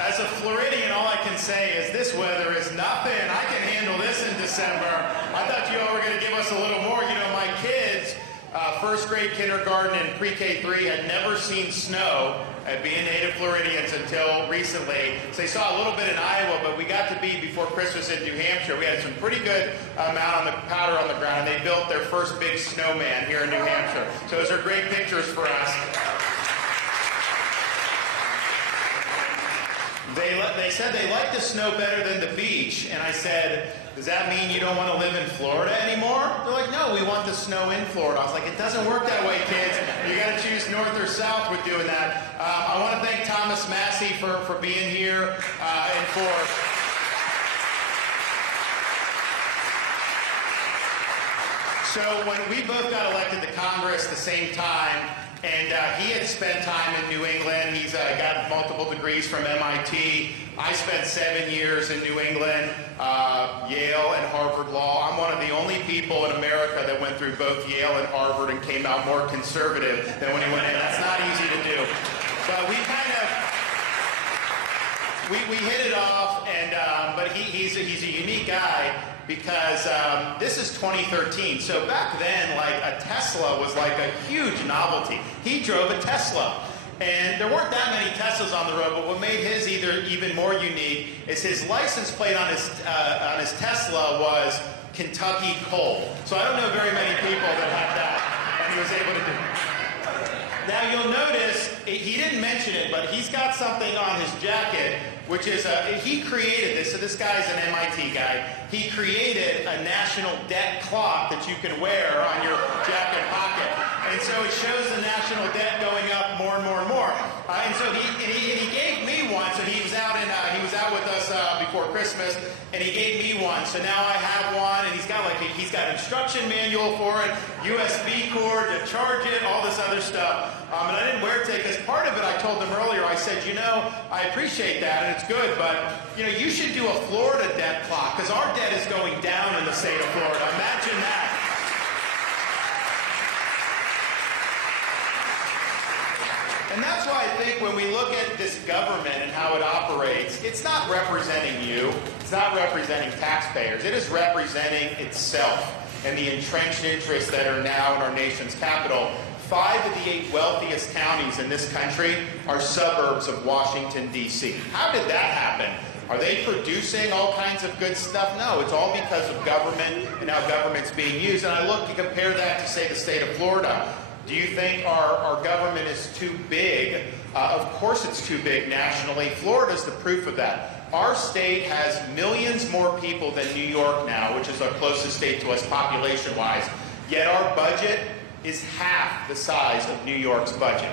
As a Floridian, all I can say is this weather is nothing. I can handle this in December. I thought you all were going to give us a little more. You know, my kids, first grade, kindergarten, and pre-K3 had never seen snow at being native Floridians until recently. So they saw a little bit in Iowa, but we got to be before Christmas in New Hampshire. We had some pretty good amount on the powder on the ground, and they built their first big snowman here in New Hampshire. So those are great pictures for us. They said they like the snow better than the beach, and I said, does that mean you don't want to live in Florida anymore? They're like, no, we want the snow in Florida. I was like, it doesn't work that way, kids. You got to choose north or south with doing that. I want to thank Thomas Massey for being here and for... So when we both got elected to Congress at the same time, and he had spent time in New England. He's got multiple degrees from MIT. I spent 7 years in New England, Yale and Harvard Law. I'm one of the only people in America that went through both Yale and Harvard and came out more conservative than when he went in. That's not easy to do. But we kind of, we hit it off, and but he's a unique guy. Because this is 2013, so back then, like, a Tesla was like a huge novelty. He drove a Tesla, and there weren't that many Teslas on the road, but what made his even more unique is his license plate on his Tesla was Kentucky Coal. So I don't know very many people that have that, and he was able to do it. Now you'll notice, he didn't mention it, but he's got something on his jacket, which is, he created this, so this guy's an MIT guy. He created a national debt clock that you can wear on your jacket pocket. And so it shows the national debt going up more and more and more. And so he gave me one, so he was out with us before Christmas, and he gave me one. So now I have one, and he's got instruction manual for it, USB cord to charge it, all this other stuff. And I didn't wear it today because part of it, I told them earlier, I said, you know, I appreciate that, and it's good, but you know, you should do a Florida debt clock, because our debt is going down in the state of Florida. Imagine that. And that's why I think when we look at this government and how it operates, it's not representing you, it's not representing taxpayers, it is representing itself and the entrenched interests that are now in our nation's capital. 5 of the 8 wealthiest counties in this country are suburbs of Washington, D.C. How did that happen? Are they producing all kinds of good stuff? No, it's all because of government and how government's being used. And I look to compare that to, say, the state of Florida. Do you think our government is too big? Of course it's too big nationally. Florida's the proof of that. Our state has millions more people than New York now, which is our closest state to us population-wise. Yet our budget is half the size of New York's budget.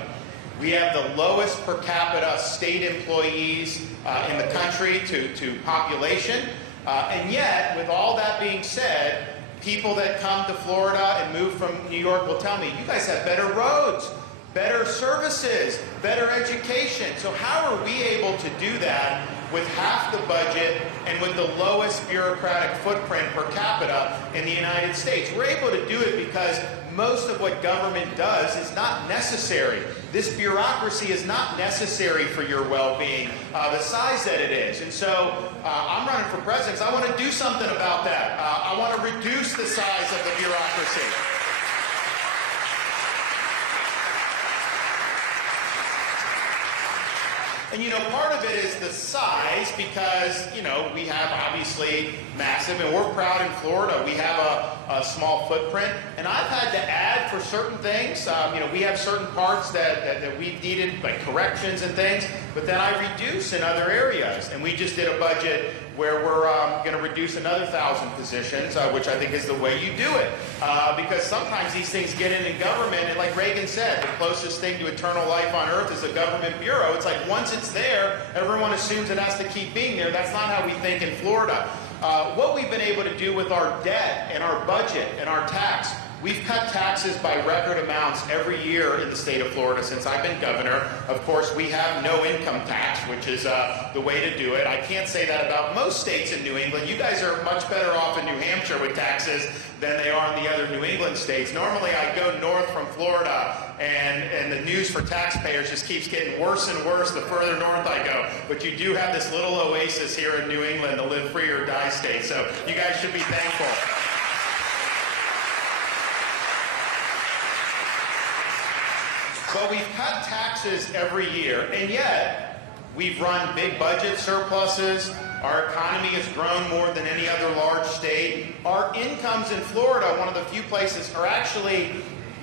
We have the lowest per capita state employees in the country to population. And yet, with all that being said, people that come to Florida and move from New York will tell me, you guys have better roads, better services, better education. So how are we able to do that with half the budget and with the lowest bureaucratic footprint per capita in the United States? We're able to do it because most of what government does is not necessary. This bureaucracy is not necessary for your well-being, the size that it is. And so I'm running for president because I want to do something about that. I want to reduce the size of the bureaucracy. And, you know, part of it is the size because, you know, we have obviously massive, and we're proud in Florida. We have a small footprint, and I've had to add for certain things. You know, we have certain parts that we've needed, like corrections and things, but then I reduce in other areas. And we just did a budget where we're going to reduce another 1,000 positions, which I think is the way you do it. Because sometimes these things get in government, and like Reagan said, the closest thing to eternal life on earth is a government bureau. It's like once it's there, everyone assumes it has to keep being there. That's not how we think in Florida. What we've been able to do with our debt and our budget and our tax, We've cut taxes by record amounts every year in the state of Florida since I've been governor. Of course, we have no income tax, which is the way to do it. I can't say that about most states in New England. You guys are much better off in New Hampshire with taxes than they are in the other New England states. Normally, I go north from Florida, and the news for taxpayers just keeps getting worse and worse the further north I go. But you do have this little oasis here in New England, the live free or die state. So you guys should be thankful. But we've cut taxes every year, and yet we've run big budget surpluses. Our economy has grown more than any other large state. Our incomes in Florida, one of the few places, are actually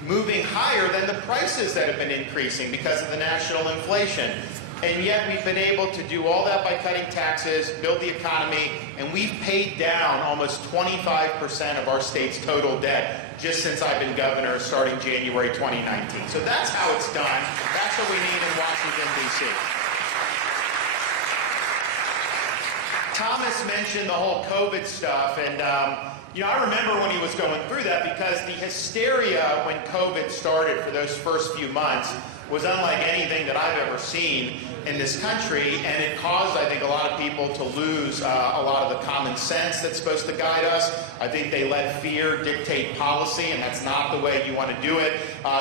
moving higher than the prices that have been increasing because of the national inflation. And yet we've been able to do all that by cutting taxes, build the economy, and we've paid down almost 25% of our state's total debt just since I've been governor starting January 2019. So that's how it's done. That's what we need in Washington, D.C. Thomas mentioned the whole COVID stuff, and I remember when he was going through that, because the hysteria when COVID started for those first few months was unlike anything that I've ever seen in this country, and it caused, I think, a lot of people to lose a lot of the common sense that's supposed to guide us. I think they let fear dictate policy, and that's not the way you want to do it.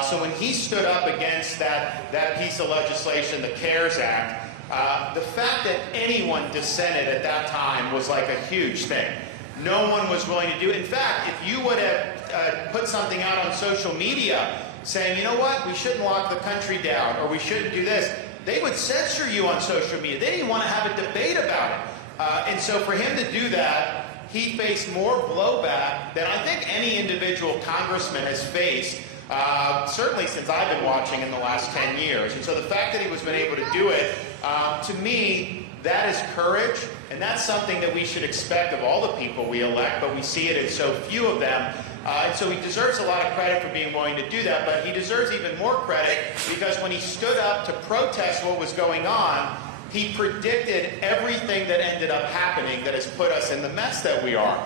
So when he stood up against that piece of legislation, the CARES Act, the fact that anyone dissented at that time was like a huge thing. No one was willing to do it. In fact, if you would have put something out on social media saying, you know what, we shouldn't lock the country down, or we shouldn't do this, they would censor you on social media. They didn't want to have a debate about it. And so for him to do that, he faced more blowback than I think any individual congressman has faced, certainly since I've been watching in the last 10 years. And so the fact that he was been able to do it, to me, that is courage, and that's something that we should expect of all the people we elect, but we see it in so few of them. And so he deserves a lot of credit for being willing to do that, but he deserves even more credit because when he stood up to protest what was going on, he predicted everything that ended up happening that has put us in the mess that we are.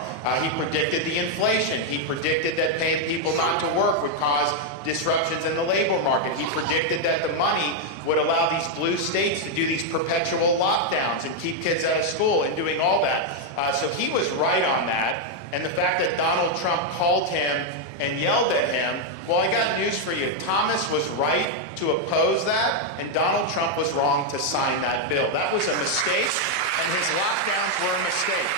He predicted the inflation. He predicted that paying people not to work would cause disruptions in the labor market. He predicted that the money would allow these blue states to do these perpetual lockdowns and keep kids out of school and doing all that. So he was right on that. And the fact that Donald Trump called him and yelled at him, well, I got news for you. Thomas was right to oppose that, and Donald Trump was wrong to sign that bill. That was a mistake, and his lockdowns were a mistake.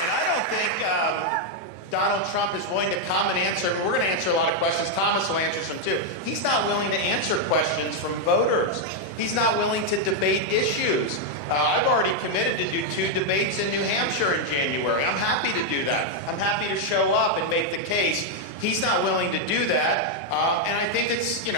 And I don't think Donald Trump is willing to come and answer. We're going to answer a lot of questions. Thomas will answer some too. He's not willing to answer questions from voters. He's not willing to debate issues. I've already committed to do 2 debates in New Hampshire in January. I'm happy to do that. I'm happy to show up and make the case. He's not willing to do that, and I think it's, he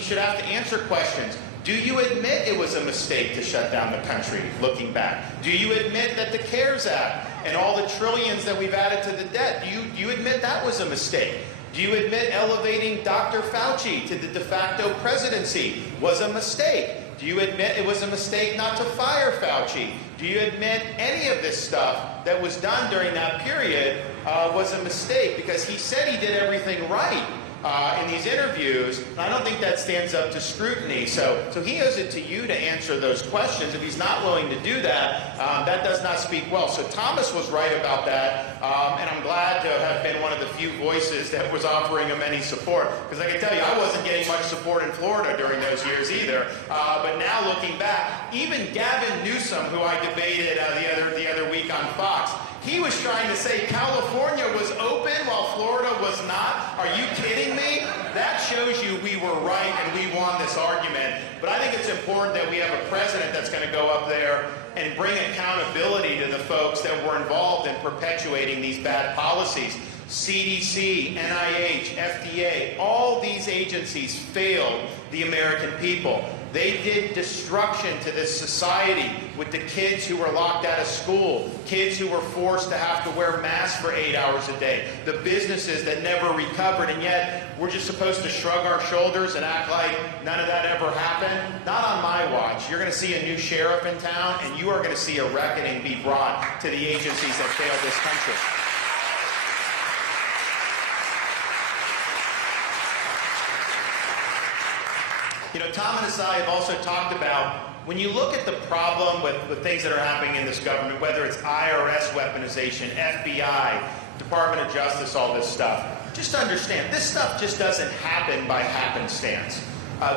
should have to answer questions. Do you admit it was a mistake to shut down the country, looking back? Do you admit that the CARES Act and all the trillions that we've added to the debt, do you admit that was a mistake? Do you admit elevating Dr. Fauci to the de facto presidency was a mistake? Do you admit it was a mistake not to fire Fauci? Do you admit any of this stuff that was done during that period was a mistake? Because he said he did everything right in these interviews, and I don't think that stands up to scrutiny. So he owes it to you to answer those questions. If he's not willing to do that, that does not speak well. So Thomas was right about that, and I'm glad to have been one of the few voices that was offering him any support. Because I can tell you, I wasn't getting much support in Florida during those years either. But now looking back, even Gavin Newsom, who I debated the other week on Fox, he was trying to say California was open while Florida was not. Are you kidding me? That shows you we were right and we won this argument. But I think it's important that we have a president that's going to go up there and bring accountability to the folks that were involved in perpetuating these bad policies. CDC, NIH, FDA, all these agencies failed the American people. They did destruction to this society with the kids who were locked out of school, kids who were forced to have to wear masks for 8 hours a day, the businesses that never recovered, and yet we're just supposed to shrug our shoulders and act like none of that ever happened? Not on my watch. You're going to see a new sheriff in town, and you are going to see a reckoning be brought to the agencies that failed this country. You know, Tom and I have also talked about, when you look at the problem with things that are happening in this government, whether it's IRS weaponization, FBI, Department of Justice, all this stuff, just understand, this stuff just doesn't happen by happenstance.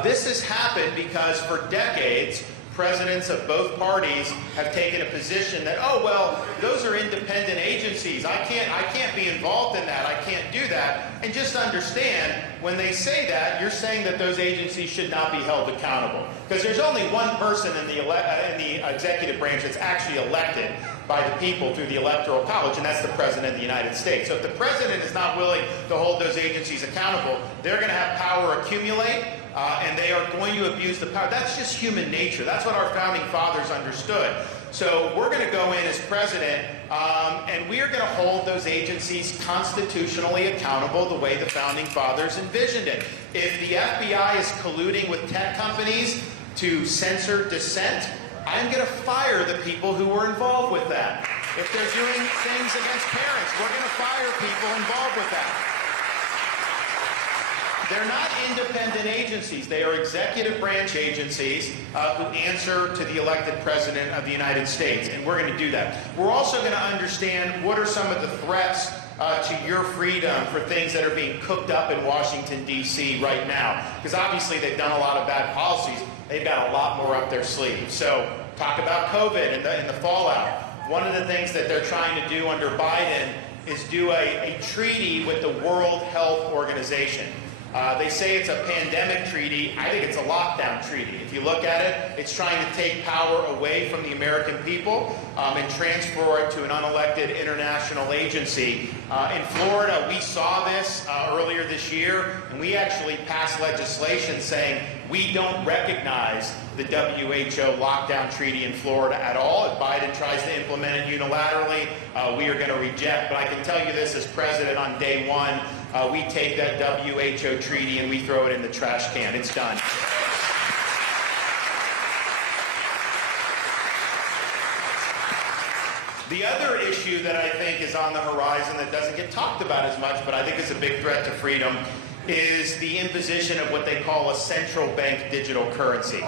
This has happened because for decades, presidents of both parties have taken a position that, oh, well, those are independent agencies. I can't be involved in that. I can't do that. And just understand, when they say that, you're saying that those agencies should not be held accountable. Because there's only one person in the executive branch that's actually elected by the people through the Electoral College, and that's the President of the United States. So if the President is not willing to hold those agencies accountable, they're going to have power accumulate, and they are going to abuse the power. That's just human nature. That's what our founding fathers understood. So we're going to go in as president, and we are going to hold those agencies constitutionally accountable the way the founding fathers envisioned it. If the FBI is colluding with tech companies to censor dissent, I'm going to fire the people who were involved with that. If they're doing things against parents, we're going to fire people involved with that. They're not independent agencies. They are executive branch agencies who answer to the elected president of the United States, and we're going to do that. We're also going to understand what are some of the threats to your freedom for things that are being cooked up in Washington, D.C. right now. Because obviously they've done a lot of bad policies. They've got a lot more up their sleeve. So talk about COVID and the fallout. One of the things that they're trying to do under Biden is do a treaty with the World Health Organization. They say it's a pandemic treaty. I think it's a lockdown treaty. If you look at it, it's trying to take power away from the American people and transfer it to an unelected international agency. In Florida, we saw this earlier this year, and we actually passed legislation saying we don't recognize the WHO lockdown treaty in Florida at all. If Biden tries to implement it unilaterally, we are going to reject. But I can tell you this as president on day one, we take that WHO treaty and we throw it in the trash can. It's done. The other issue that I think is on the horizon that doesn't get talked about as much, but I think is a big threat to freedom, is the imposition of what they call a central bank digital currency.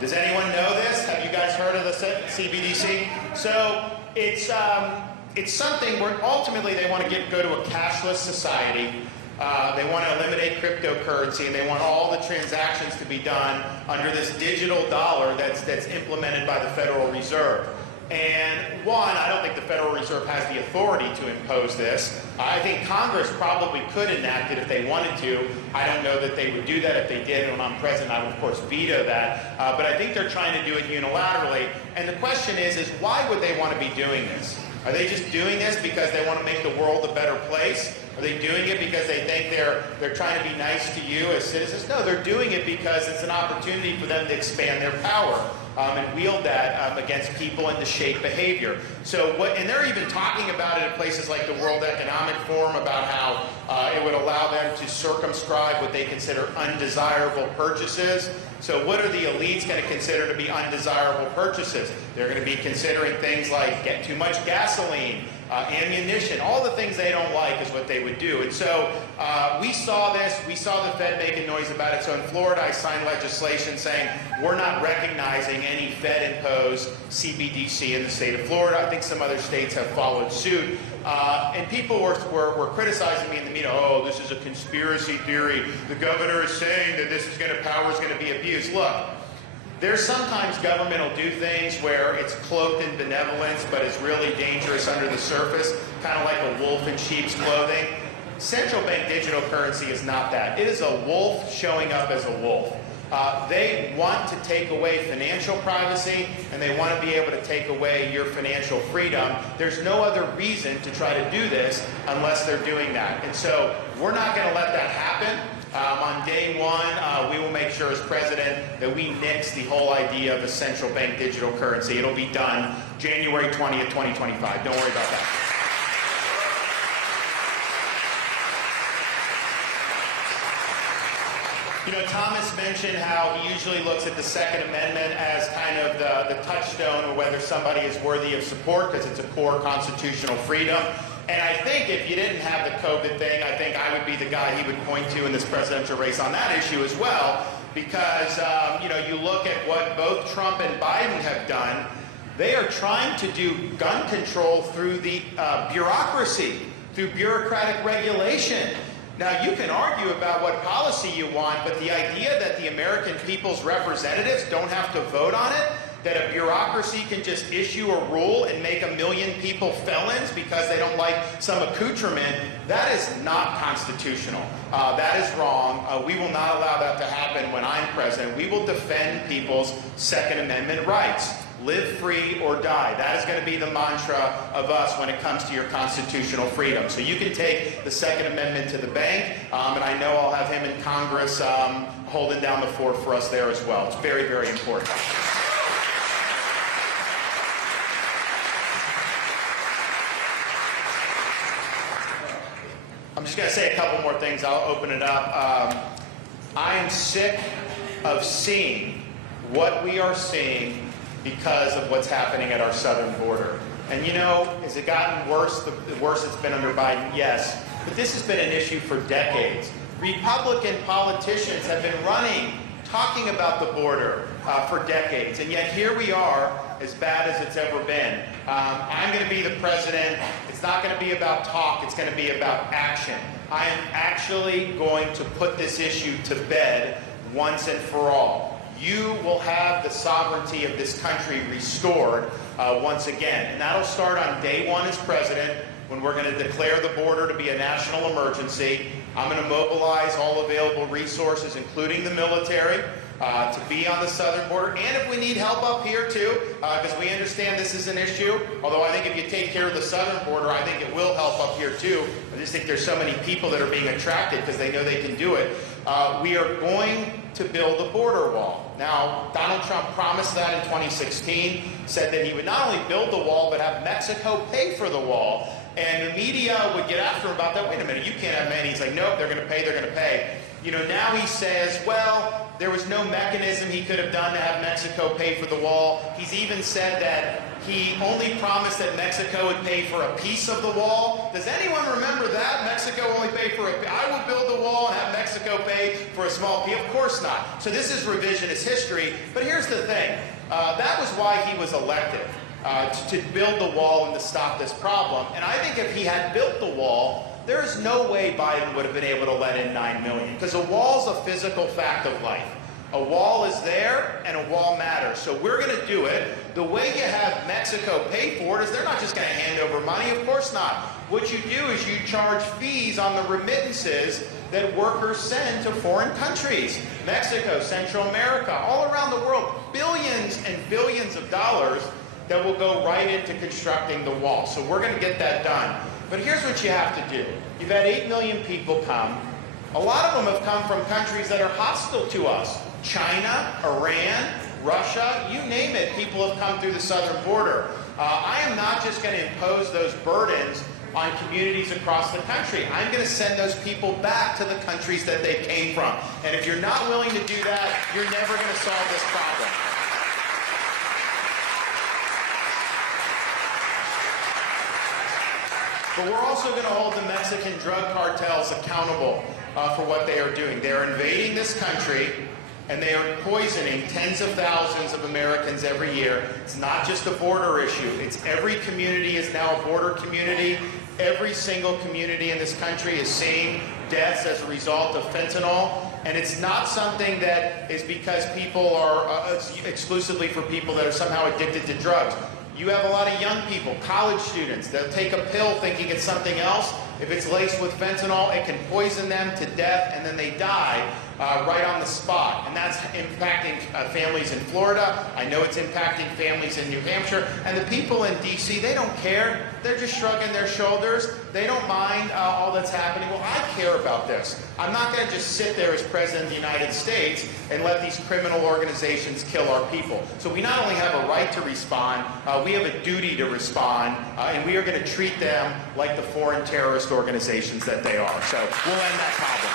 Does anyone know this? Have you guys heard of the CBDC? So it's something where ultimately they want to go to a cashless society. They want to eliminate cryptocurrency, and they want all the transactions to be done under this digital dollar that's implemented by the Federal Reserve. And one, I don't think the Federal Reserve has the authority to impose this. I think Congress probably could enact it if they wanted to. I don't know that they would do that. If they did, when I'm president, I would, of course, veto that. But I think they're trying to do it unilaterally. And the question is why would they want to be doing this? Are they just doing this because they want to make the world a better place? Are they doing it because they think they're trying to be nice to you as citizens? No, they're doing it because it's an opportunity for them to expand their power and wield that against people and to shape behavior. So and they're even talking about it at places like the World Economic Forum about how it would allow them to circumscribe what they consider undesirable purchases. So what are the elites going to consider to be undesirable purchases? They're going to be considering things like get too much gasoline, ammunition, all the things they don't like is what they would do. And so we saw this. We saw the Fed making noise about it. So in Florida, I signed legislation saying we're not recognizing any Fed-imposed CBDC in the state of Florida. I think some other states have followed suit. And people were criticizing me in the media. Oh, this is a conspiracy theory. The governor is saying that power is going to be abused. Look, there's sometimes government will do things where it's cloaked in benevolence, but it's really dangerous under the surface, kind of like a wolf in sheep's clothing. Central bank digital currency is not that. It is a wolf showing up as a wolf. They want to take away financial privacy, and they want to be able to take away your financial freedom. There's no other reason to try to do this unless they're doing that. And so we're not going to let that happen. On day one, we will make sure as president that we nix the whole idea of a central bank digital currency. It'll be done January 20th, 2025. Don't worry about that. You know, Thomas mentioned how he usually looks at the Second Amendment as kind of the touchstone of whether somebody is worthy of support because it's a core constitutional freedom. And I think if you didn't have the COVID thing, I think I would be the guy he would point to in this presidential race on that issue as well, because, you know, you look at what both Trump and Biden have done. They are trying to do gun control through the bureaucracy, through bureaucratic regulation. Now, you can argue about what policy you want, but the idea that the American people's representatives don't have to vote on it, that a bureaucracy can just issue a rule and make 1 million people felons because they don't like some accoutrement, that is not constitutional. That is wrong. We will not allow that to happen when I'm president. We will defend people's Second Amendment rights. Live free or die. That is going to be the mantra of us when it comes to your constitutional freedom. So you can take the Second Amendment to the bank, and I know I'll have him in Congress holding down the fort for us there as well. It's very, very important. I'm just going to say a couple more things. I'll open it up. I am sick of seeing what we are seeing because of what's happening at our southern border. And you know, has it gotten worse the worse it's been under Biden? Yes. But this has been an issue for decades. Republican politicians have been talking about the border for decades. And yet here we are, as bad as it's ever been. I'm going to be the president. It's not going to be about talk. It's going to be about action. I am actually going to put this issue to bed once and for all. You will have the sovereignty of this country restored once again. And that'll start on day one as president, when we're going to declare the border to be a national emergency. I'm going to mobilize all available resources, including the military, to be on the southern border. And if we need help up here, too, because we understand this is an issue. Although I think if you take care of the southern border, I think it will help up here, too. I just think there's so many people that are being attracted because they know they can do it. We are going to build a border wall. Now, Donald Trump promised that in 2016, said that he would not only build the wall, but have Mexico pay for the wall. And the media would get after him about that. Wait a minute, you can't have money. He's like, nope, they're going to pay, they're going to pay. You know, now he says, well, there was no mechanism he could have done to have Mexico pay for the wall. He's even said that he only promised that Mexico would pay for a piece of the wall. Does anyone remember that? Mexico only paid for I will build the wall and have Mexico pay for a small piece. Of course not. So this is revisionist history. But here's the thing. That was why he was elected, to build the wall and to stop this problem. And I think if he had built the wall, there is no way Biden would have been able to let in 9 million, because a wall is a physical fact of life. A wall is there, and a wall matters. So we're going to do it. The way you have Mexico pay for it is they're not just going to hand over money. Of course not. What you do is you charge fees on the remittances that workers send to foreign countries. Mexico, Central America, all around the world, billions and billions of dollars that will go right into constructing the wall. So we're going to get that done. But here's what you have to do. You've had 8 million people come. A lot of them have come from countries that are hostile to us. China, Iran, Russia, you name it, people have come through the southern border. I am not just going to impose those burdens on communities across the country. I'm going to send those people back to the countries that they came from. And if you're not willing to do that, you're never going to solve this problem. But we're also going to hold the Mexican drug cartels accountable for what they are doing. They're invading this country, and they are poisoning tens of thousands of Americans every year. It's not just a border issue. It's every community is now a border community. Every single community in this country is seeing deaths as a result of fentanyl. And it's not something that is because people are exclusively for people that are somehow addicted to drugs. You have a lot of young people, college students, that take a pill thinking it's something else. If it's laced with fentanyl, it can poison them to death, and then they die. right on the spot. And that's impacting families in Florida. I know it's impacting families in New Hampshire. And the people in D.C., they don't care. They're just shrugging their shoulders. They don't mind all that's happening. Well, I care about this. I'm not going to just sit there as President of the United States and let these criminal organizations kill our people. So we not only have a right to respond, we have a duty to respond, and we are going to treat them like the foreign terrorist organizations that they are. So we'll end that problem.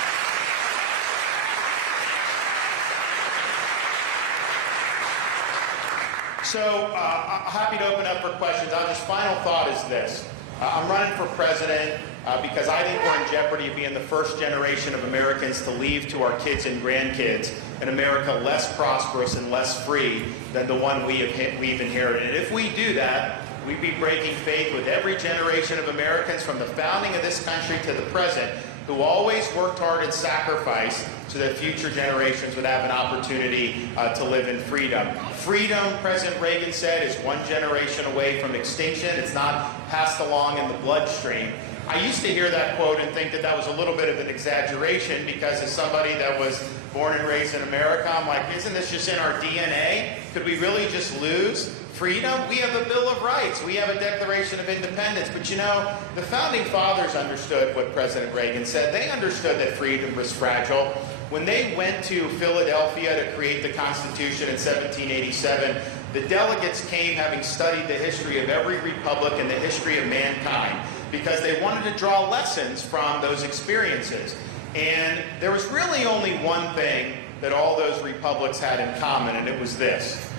So I'm happy to open up for questions. Our just final thought is this. I'm running for president because I think we're in jeopardy of being the first generation of Americans to leave to our kids and grandkids an America less prosperous and less free than the one we've inherited. And if we do that, we'd be breaking faith with every generation of Americans from the founding of this country to the present who always worked hard and sacrificed so that future generations would have an opportunity to live in freedom. Freedom, President Reagan said, is one generation away from extinction. It's not passed along in the bloodstream. I used to hear that quote and think that that was a little bit of an exaggeration because as somebody that was born and raised in America, I'm like, isn't this just in our DNA? Could we really just lose freedom? We have a Bill of Rights. We have a Declaration of Independence. But you know, the Founding Fathers understood what President Reagan said. They understood that freedom was fragile. When they went to Philadelphia to create the Constitution in 1787, the delegates came having studied the history of every republic and the history of mankind because they wanted to draw lessons from those experiences. And there was really only one thing that all those republics had in common, and it was this.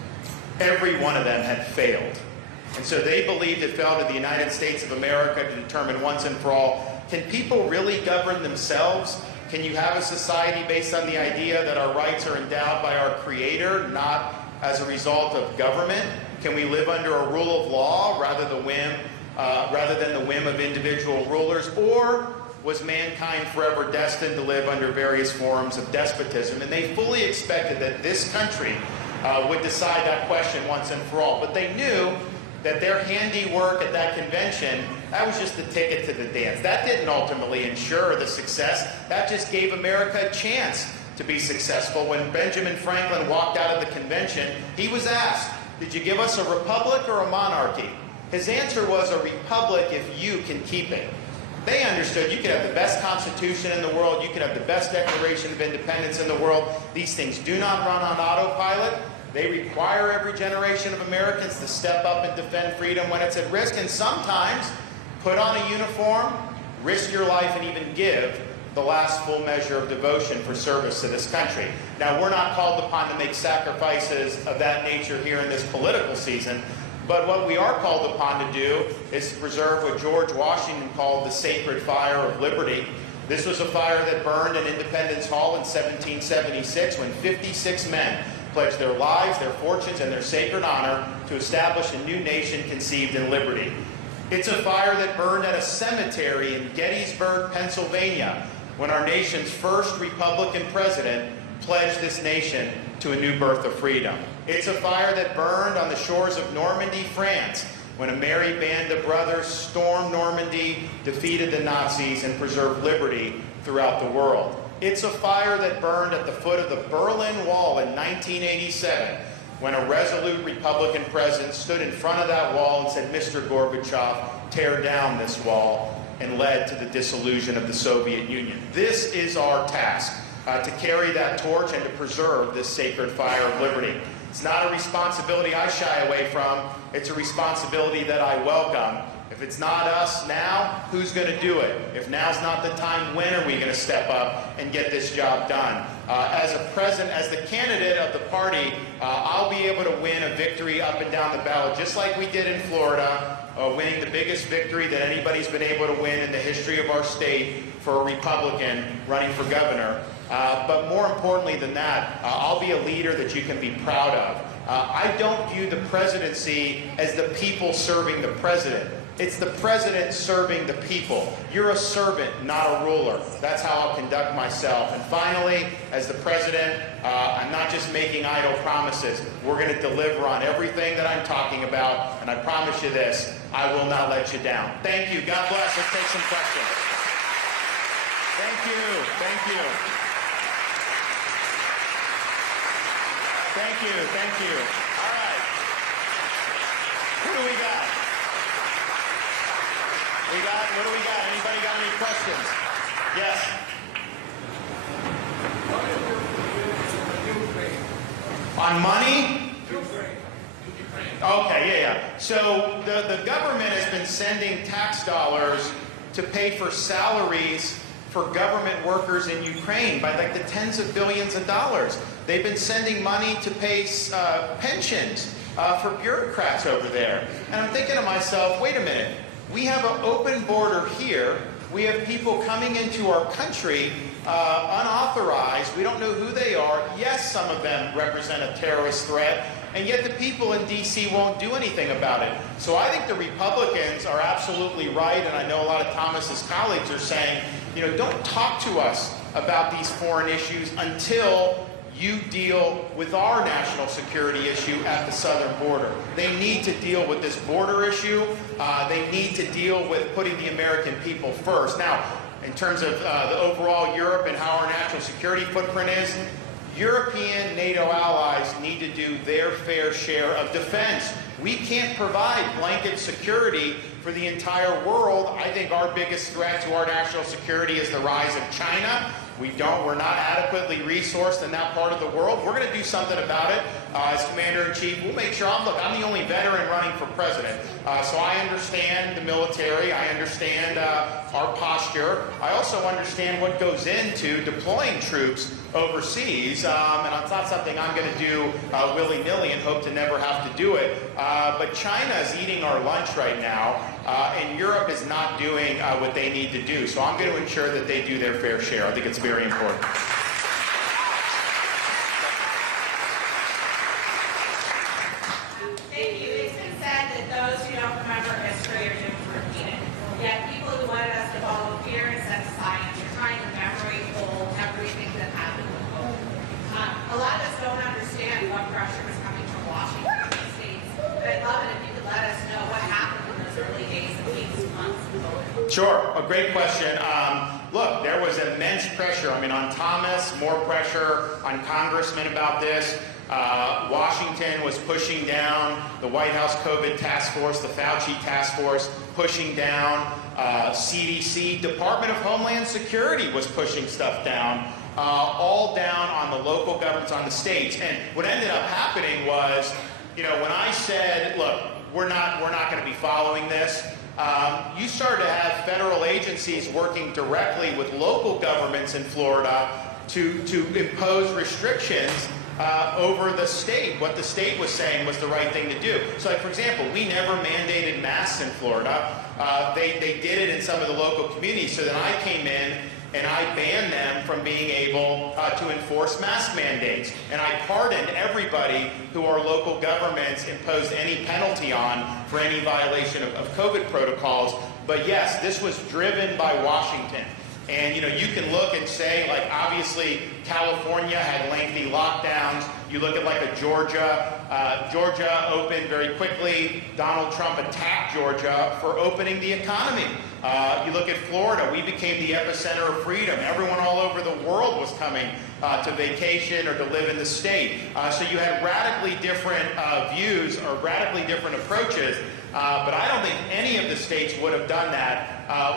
Every one of them had failed. And so they believed it fell to the United States of America to determine once and for all, can people really govern themselves? Can you have a society based on the idea that our rights are endowed by our Creator, not as a result of government? Can we live under a rule of law rather than the whim of individual rulers? Or was mankind forever destined to live under various forms of despotism? And they fully expected that this country would decide that question once and for all. But they knew that their handiwork at that convention, that was just the ticket to the dance. That didn't ultimately ensure the success. That just gave America a chance to be successful. When Benjamin Franklin walked out of the convention, he was asked, did you give us a republic or a monarchy? His answer was a republic if you can keep it. They understood you could have the best Constitution in the world, you could have the best Declaration of Independence in the world. These things do not run on autopilot. They require every generation of Americans to step up and defend freedom when it's at risk, and sometimes put on a uniform, risk your life, and even give the last full measure of devotion for service to this country. Now, we're not called upon to make sacrifices of that nature here in this political season, but what we are called upon to do is to preserve what George Washington called the sacred fire of liberty. This was a fire that burned in Independence Hall in 1776 when 56 men pledged their lives, their fortunes, and their sacred honor to establish a new nation conceived in liberty. It's a fire that burned at a cemetery in Gettysburg, Pennsylvania, when our nation's first Republican president pledged this nation to a new birth of freedom. It's a fire that burned on the shores of Normandy, France, when a merry band of brothers stormed Normandy, defeated the Nazis, and preserved liberty throughout the world. It's a fire that burned at the foot of the Berlin Wall in 1987, when a resolute Republican president stood in front of that wall and said, Mr. Gorbachev, tear down this wall, and led to the dissolution of the Soviet Union. This is our task, to carry that torch and to preserve this sacred fire of liberty. It's not a responsibility I shy away from. It's a responsibility that I welcome. If it's not us now, who's going to do it? If now's not the time, when are we going to step up and get this job done? As the candidate of the party, I'll be able to win a victory up and down the ballot, just like we did in Florida, winning the biggest victory that anybody's been able to win in the history of our state for a Republican running for governor. But more importantly than that, I'll be a leader that you can be proud of. I don't view the presidency as the people serving the president. It's the president serving the people. You're a servant, not a ruler. That's how I'll conduct myself. And finally, as the president, I'm not just making idle promises. We're going to deliver on everything that I'm talking about. And I promise you this, I will not let you down. Thank you. God bless. Let's take some questions. Thank you. Thank you. Thank you, thank you. All right. Who do we got? What do we got? Anybody got any questions? Yes. On money? Okay, yeah. So the government has been sending tax dollars to pay for salaries for government workers in Ukraine by like the tens of billions of dollars. They've been sending money to pay pensions for bureaucrats over there. And I'm thinking to myself, wait a minute. We have an open border here. We have people coming into our country unauthorized. We don't know who they are. Yes, some of them represent a terrorist threat, and yet the people in D.C. won't do anything about it. So I think the Republicans are absolutely right, and I know a lot of Thomas's colleagues are saying, you know, don't talk to us about these foreign issues until you deal with our national security issue at the southern border. They need to deal with this border issue. They need to deal with putting the American people first. Now, in terms of the overall Europe and how our national security footprint is, European NATO allies need to do their fair share of defense. We can't provide blanket security for the entire world. I think our biggest threat to our national security is the rise of China. We're not adequately resourced in that part of the world. We're going to do something about it. As Commander-in-Chief, we'll make sure, I'm the only veteran running for president. So I understand the military. I understand our posture. I also understand what goes into deploying troops overseas. And it's not something I'm going to do willy-nilly and hope to never have to do it. But China is eating our lunch right now. And Europe is not doing what they need to do. So I'm going to ensure that they do their fair share. I think it's very important. Thank you. It's been said that those who don't remember history are doomed to repeat it. Yet people who wanted us to follow fear instead of science are trying to memory hold everything that happened with COVID. A lot of us don't understand what pressure was coming from Washington and the states. But I'd love it if you could let us know what happened in those early days and weeks and months of COVID. Sure, a great question. Look, there was immense pressure. I mean, on Thomas, more pressure on congressmen about this. Washington was pushing down the White House COVID task force, the Fauci task force, pushing down CDC, Department of Homeland Security was pushing stuff down, all down on the local governments, on the states. And what ended up happening was, you know, when I said, look, we're not going to be following this, you started to have federal agencies working directly with local governments in Florida to impose restrictions over the state. What the state was saying was the right thing to do. So, like, for example, we never mandated masks in Florida. They did it in some of the local communities. So then I came in and I banned them from being able to enforce mask mandates. And I pardoned everybody who our local governments imposed any penalty on for any violation of COVID protocols. But yes, this was driven by Washington. And, you know, you can look and say, like, obviously, California had lengthy lockdowns. You look at, like, a Georgia. Georgia opened very quickly. Donald Trump attacked Georgia for opening the economy. You look at Florida. We became the epicenter of freedom. Everyone all over the world was coming to vacation or to live in the state. So you had radically different views or radically different approaches. But I don't think any of the states would have done that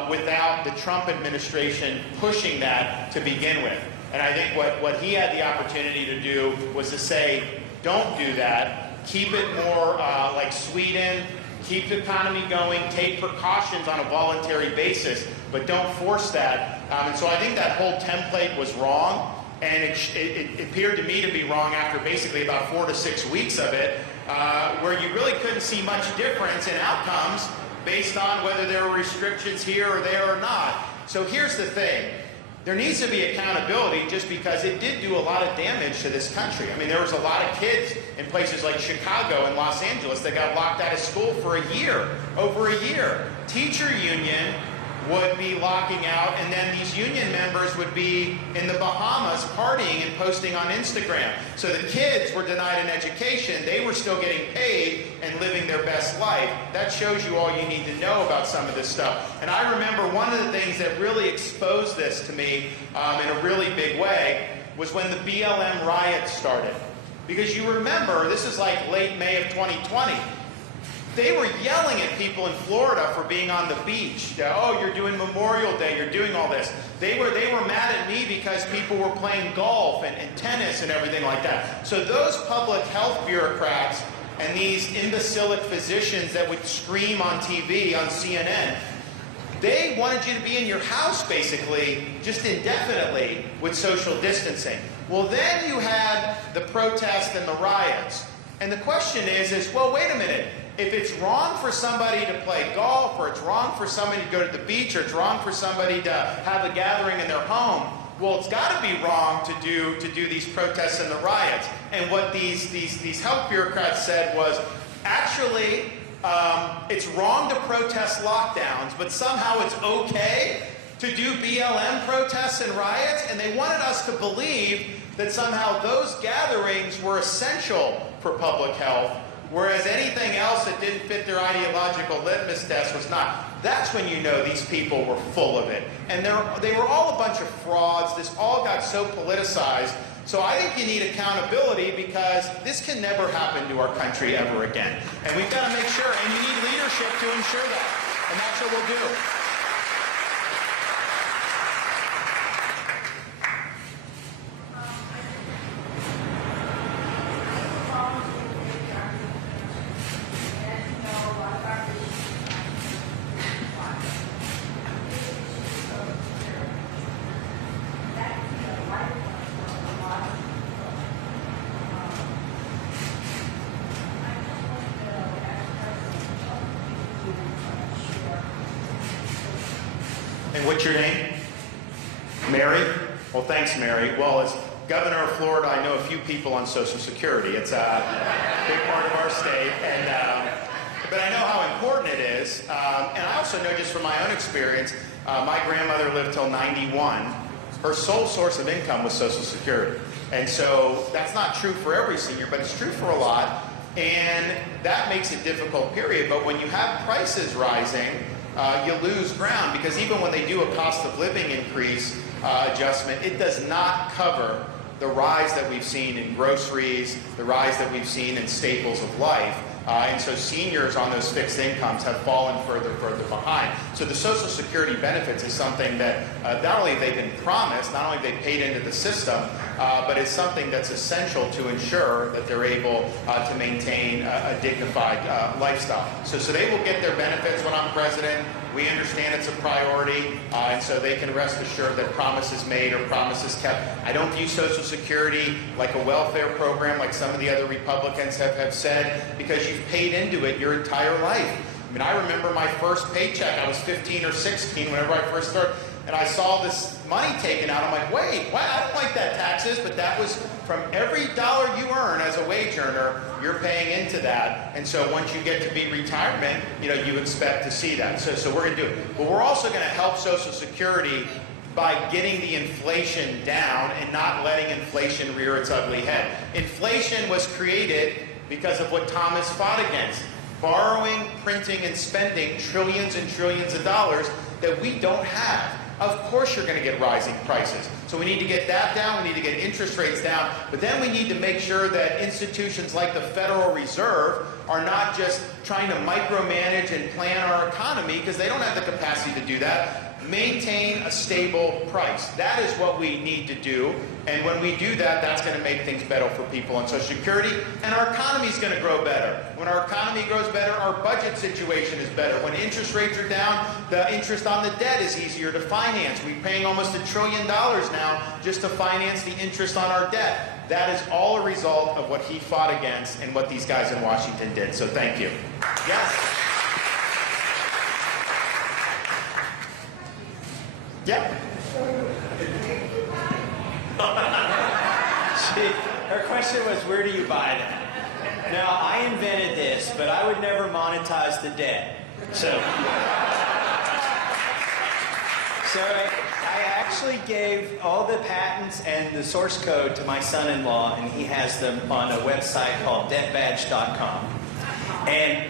without the Trump administration pushing that to begin with. And I think what he had the opportunity to do was to say, don't do that. Keep it more like Sweden. Keep the economy going. Take precautions on a voluntary basis, but don't force that. And so I think that whole template was wrong. And it appeared to me to be wrong after basically about 4 to 6 weeks of it, where you really couldn't see much difference in outcomes based on whether there were restrictions here or there or not. So here's the thing. There needs to be accountability just because it did do a lot of damage to this country. I mean, there was a lot of kids in places like Chicago and Los Angeles that got locked out of school for a year, over a year. Teacher union would be locking out, and then these union members would be in the Bahamas partying and posting on Instagram. So the kids were denied an education. They were still getting paid and living their best life. That shows you all you need to know about some of this stuff. And I remember one of the things that really exposed this to me in a really big way was when the BLM riots started. Because you remember, this is like late May of 2020. They were yelling at people in Florida for being on the beach. Oh, you're doing Memorial Day, you're doing all this. They were mad at me because people were playing golf and tennis and everything like that. So those public health bureaucrats and these imbecilic physicians that would scream on TV, on CNN, they wanted you to be in your house, basically, just indefinitely with social distancing. Well, then you had the protests and the riots. And the question is, well, wait a minute. If it's wrong for somebody to play golf, or it's wrong for somebody to go to the beach, or it's wrong for somebody to have a gathering in their home, well, it's got to be wrong to do these protests and the riots. And what these health bureaucrats said was, actually, it's wrong to protest lockdowns, but somehow it's okay to do BLM protests and riots, and they wanted us to believe that somehow those gatherings were essential for public health, whereas anything else that didn't fit their ideological litmus test was not. That's when you know these people were full of it. And they were all a bunch of frauds. This all got so politicized. So I think you need accountability, because this can never happen to our country ever again. And we've got to make sure, and you need leadership to ensure that. And that's what we'll do. And what's your name? Mary? Well, thanks, Mary. Well, as governor of Florida, I know a few people on Social Security. It's a big part of our state, but I know how important it is. And I also know, just from my own experience, my grandmother lived till 91. Her sole source of income was Social Security. And so that's not true for every senior, but it's true for a lot. And that makes a difficult period. But when you have prices rising, you lose ground, because even when they do a cost of living increase adjustment, it does not cover the rise that we've seen in groceries, the rise that we've seen in staples of life. And so seniors on those fixed incomes have fallen further behind. So the Social Security benefits is something that not only they've been promised, not only they've paid into the system, but it's something that's essential to ensure that they're able to maintain a dignified lifestyle. So they will get their benefits when I'm president. We understand it's a priority, and so they can rest assured that promises made or promises kept. I don't view Social Security like a welfare program like some of the other Republicans have said, because you've paid into it your entire life. I mean, I remember my first paycheck. I was 15 or 16 whenever I first started, and I saw this money taken out. I'm like, wait, I don't like that taxes, but that was from every dollar you earn as a wage earner, you're paying into that. And so once you get to be retirement, you expect to see that. So we're going to do it. But we're also going to help Social Security by getting the inflation down and not letting inflation rear its ugly head. Inflation was created because of what Thomas fought against: borrowing, printing, and spending trillions and trillions of dollars that we don't have. Of course you're going to get rising prices. So we need to get that down, we need to get interest rates down, but then we need to make sure that institutions like the Federal Reserve are not just trying to micromanage and plan our economy, because they don't have the capacity to do that. Maintain a stable price. That is what we need to do. And when we do that, that's going to make things better for people on Social Security, and our economy is going to grow better. When our economy grows better, our budget situation is better. When interest rates are down, the interest on the debt is easier to finance. We're paying almost $1 trillion now just to finance the interest on our debt. That is all a result of what he fought against and what these guys in Washington did. So thank you. Yes? Yeah. Her question was, where do you buy that? Now, I invented this, but I would never monetize the debt. So I actually gave all the patents and the source code to my son-in-law, and he has them on a website called debtbadge.com. And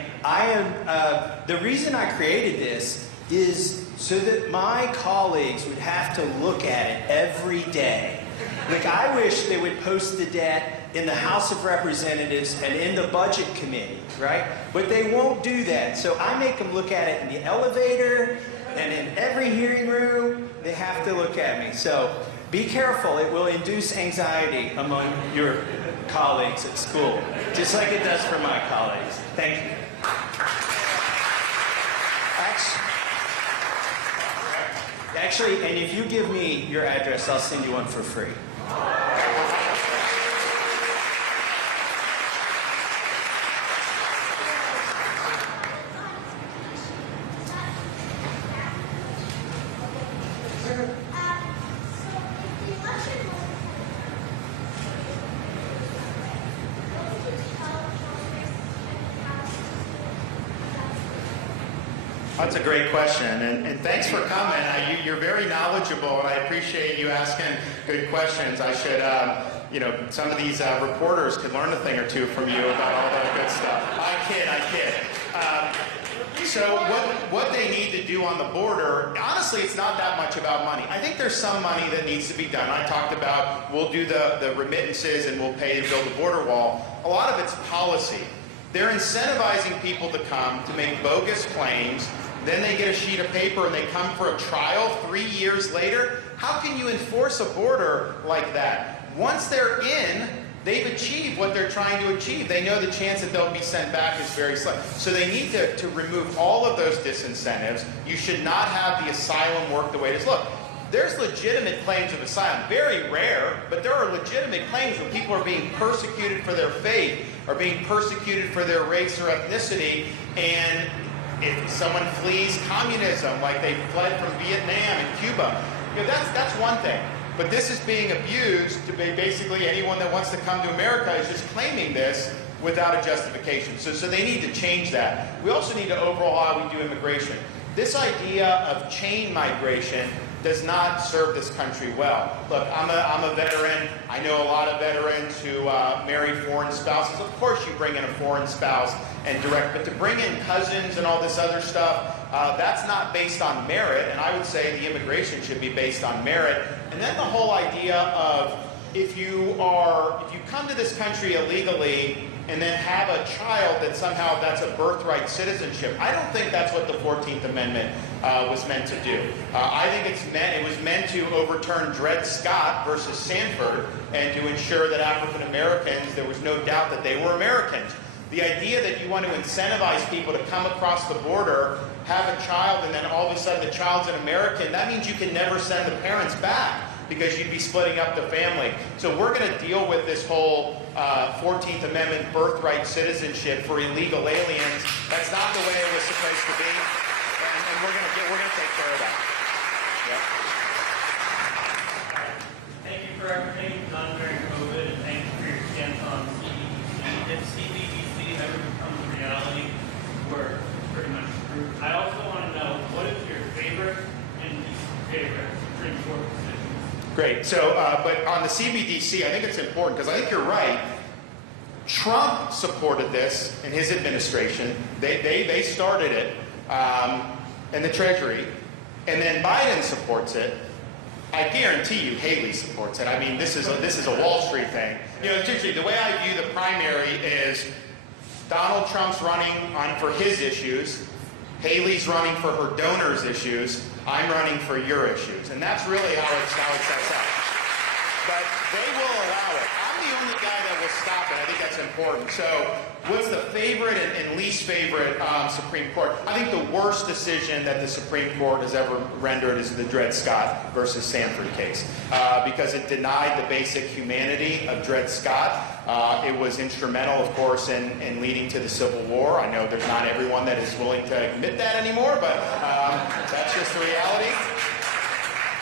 the reason I created this is so that my colleagues would have to look at it every day Like, I wish they would post the debt in the House of Representatives and in the Budget Committee, right? But they won't do that. So I make them look at it in the elevator and in every hearing room. They have to look at me. So be careful. It will induce anxiety among your colleagues at school, just like it does for my colleagues. Thank you. Actually, and if you give me your address, I'll send you one for free. That's a great question, and thanks for coming. You're very knowledgeable, and I appreciate you asking good questions. I should, some of these reporters could learn a thing or two from you about all that good stuff. I kid. So what they need to do on the border, honestly, it's not that much about money. I think there's some money that needs to be done. I talked about we'll do the remittances and we'll pay to build the border wall. A lot of it's policy. They're incentivizing people to come to make bogus claims. Then they get a sheet of paper and they come for a trial 3 years later. How can you enforce a border like that? Once they're in, they've achieved what they're trying to achieve. They know the chance that they'll be sent back is very slim. So they need to remove all of those disincentives. You should not have the asylum work the way it is. Look, there's legitimate claims of asylum. Very rare, but there are legitimate claims when people are being persecuted for their faith or being persecuted for their race or ethnicity. And if someone flees communism, like they fled from Vietnam and Cuba, that's one thing. But this is being abused to be basically anyone that wants to come to America is just claiming this without a justification. So they need to change that. We also need to overhaul how we do immigration. This idea of chain migration does not serve this country well. Look, I'm a veteran. I know a lot of veterans who marry foreign spouses. Of course you bring in a foreign spouse and direct, but to bring in cousins and all this other stuff, that's not based on merit, and I would say the immigration should be based on merit. And then the whole idea of if you come to this country illegally and then have a child that somehow that's a birthright citizenship, I don't think that's what the 14th Amendment was meant to do. I think it was meant to overturn Dred Scott versus Sanford and to ensure that African Americans, there was no doubt that they were Americans. The idea that you want to incentivize people to come across the border, have a child, and then all of a sudden the child's an American, that means you can never send the parents back because you'd be splitting up the family. So we're going to deal with this whole 14th Amendment birthright citizenship for illegal aliens. That's not the way it was supposed to be, and we're going to take care of that. Yep. Thank you for everything you've done during COVID, and thank you for your stance on CBDC. If CBDC ever becomes reality, we're pretty much screwed. I also want to know, what is your favorite and least favorite Supreme Court decision? Great. So, but on the CBDC, I think it's important because I think you're right. Trump supported this in his administration. They started it in the Treasury, and then Biden supports it. I guarantee you, Haley supports it. I mean, this is a Wall Street thing. Essentially, the way I view the primary is Donald Trump's running for his issues. Haley's running for her donors' issues. I'm running for your issues. And that's really how it sets out. But they will allow it. I'm the only guy that will stop it. I think that's important. So what's the favorite and least favorite Supreme Court? I think the worst decision that the Supreme Court has ever rendered is the Dred Scott versus Sanford case. Because it denied the basic humanity of Dred Scott. It was instrumental, of course, in leading to the Civil War. I know there's not everyone that is willing to admit that anymore, but that's just the reality.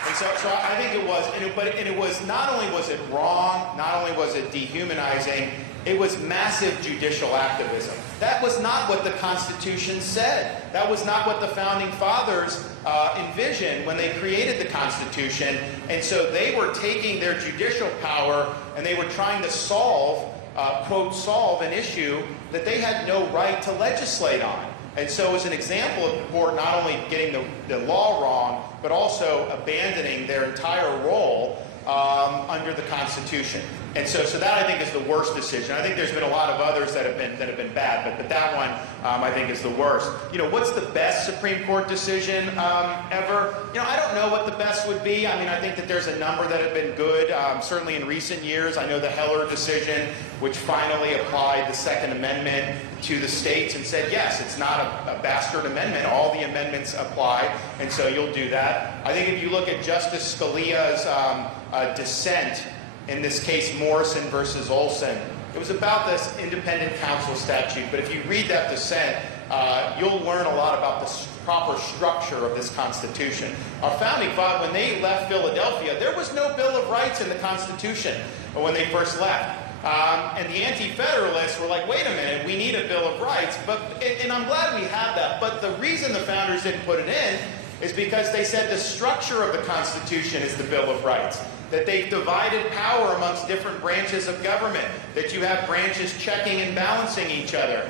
And so I think it was, and it was, not only was it wrong, not only was it dehumanizing, it was massive judicial activism. That was not what the Constitution said. That was not what the Founding Fathers envisioned when they created the Constitution. And so they were taking their judicial power and they were trying to solve, quote, solve an issue that they had no right to legislate on. And so as an example of the court not only getting the law wrong, but also abandoning their entire role under the Constitution. And so that I think is the worst decision. I think there's been a lot of others that have been bad, but that one I think is the worst. What's the best Supreme Court decision ever? I don't know what the best would be. I mean, I think that there's a number that have been good. Certainly in recent years, I know the Heller decision, which finally applied the Second Amendment to the states and said, yes, it's not a bastard amendment. All the amendments apply, and so you'll do that. I think if you look at Justice Scalia's dissent, in this case Morrison versus Olson, it was about this independent counsel statute, but if you read that dissent, you'll learn a lot about the proper structure of this Constitution. Our founding fathers, when they left Philadelphia, there was no Bill of Rights in the Constitution when they first left. And the Anti-Federalists were like, wait a minute, we need a Bill of Rights. And I'm glad we have that, but the reason the founders didn't put it in is because they said the structure of the Constitution is the Bill of Rights. That they've divided power amongst different branches of government, that you have branches checking and balancing each other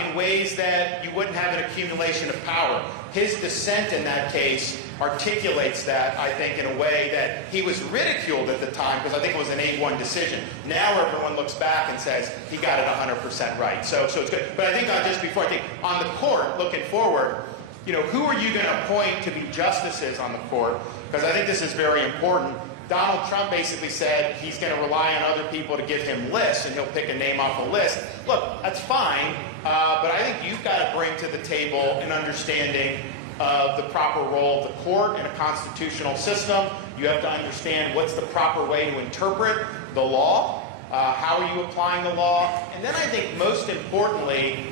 in ways that you wouldn't have an accumulation of power. His dissent in that case articulates that, I think, in a way that he was ridiculed at the time, because I think it was an 8-1 decision. Now everyone looks back and says, he got it 100% right. So it's good. But I think just before, I think on the court, looking forward, who are you going to appoint to be justices on the court? Because I think this is very important. Donald Trump basically said he's going to rely on other people to give him lists, and he'll pick a name off a list. Look, that's fine, but I think you've got to bring to the table an understanding of the proper role of the court in a constitutional system. You have to understand what's the proper way to interpret the law, how are you applying the law, and then I think most importantly,